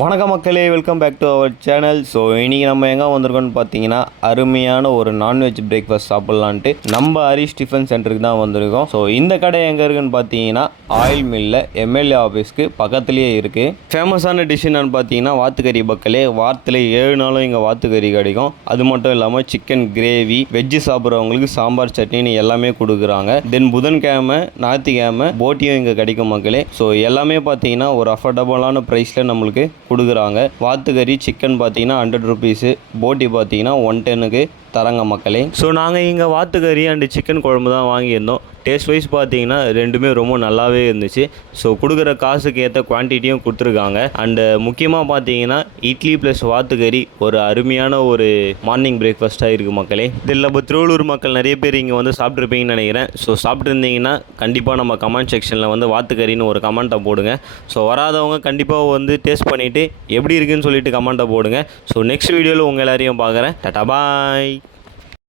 வணக்கம் மக்களே, welcome back to our channel. So இன்றைக்கி நம்ம எங்கே வந்திருக்கோம்னு பார்த்தீங்கன்னா அருமையான ஒரு நான்வெஜ் பிரேக்ஃபாஸ்ட் சாப்பிட்லான்ட்டு நம்ம ஹரிஷ் டிஃபன் சென்டருக்கு தான் வந்திருக்கோம். ஸோ இந்த கடை எங்கே இருக்குன்னு பார்த்தீங்கன்னா ஆயில் மில்லில் எம்எல்ஏ ஆஃபீஸ்க்கு பக்கத்துலேயே இருக்குது. ஃபேமஸான டிஷ் என்னன்னு பார்த்தீங்கன்னா வாத்துக்கறி மக்களே. வாரத்தில் 7 நாளும் இங்கே வாத்துக்கறி கிடைக்கும். அது மட்டும் இல்லாமல் சிக்கன் கிரேவி, வெஜ்ஜு சாப்பிட்றவங்களுக்கு சாம்பார் சட்னின்னு எல்லாமே கொடுக்குறாங்க. தென் புதன்கிழமை ஞாயிற்றுக்கிழமை போட்டியும் இங்கே கிடைக்கும் மக்களே. ஸோ எல்லாமே பார்த்தீங்கன்னா ஒரு அஃபோர்டபுளான ப்ரைஸில் நம்மளுக்கு கொடுக்குறாங்க. வாத்துக்கறி சிக்கன் பார்த்தீங்கன்னா 100 ருபீஸு, போட்டி பார்த்தீங்கன்னா 110க்கு தரங்க மக்களே. ஸோ நாங்கள் இங்கே வாத்துக்கறி அண்டு சிக்கன் குழம்பு தான் வாங்கியிருந்தோம். டேஸ்ட் வைஸ் பார்த்தீங்கன்னா ரெண்டுமே ரொம்ப நல்லாவே இருந்துச்சு. ஸோ கொடுக்குற காசுக்கு ஏற்ற குவான்டிட்டியும் கொடுத்துருக்காங்க. அண்டு முக்கியமாக பார்த்தீங்கன்னா இட்லி ப்ளஸ் வாத்துக்கறி ஒரு அருமையான ஒரு மார்னிங் பிரேக்ஃபாஸ்ட்டாக இருக்குது மக்களே. இதில் நம்ம திருவள்ளூர் மக்கள் நிறைய பேர் இங்கே வந்து சாப்பிட்ருப்பீங்கன்னு நினைக்கிறேன். ஸோ சாப்பிட்ருந்தீங்கன்னா கண்டிப்பாக நம்ம கமெண்ட் செக்ஷனில் வந்து வாத்துக்கறின்னு ஒரு கமெண்ட்டை போடுங்க. ஸோ வராதவங்க கண்டிப்பாக வந்து டேஸ்ட் பண்ணிவிட்டு எப்படி இருக்குன்னு சொல்லிட்டு கமெண்ட்டை போடுங்க. ஸோ நெக்ஸ்ட் வீடியோவில் உங்கள் எல்லாரையும் பார்க்குறேன். டாடா பாய்.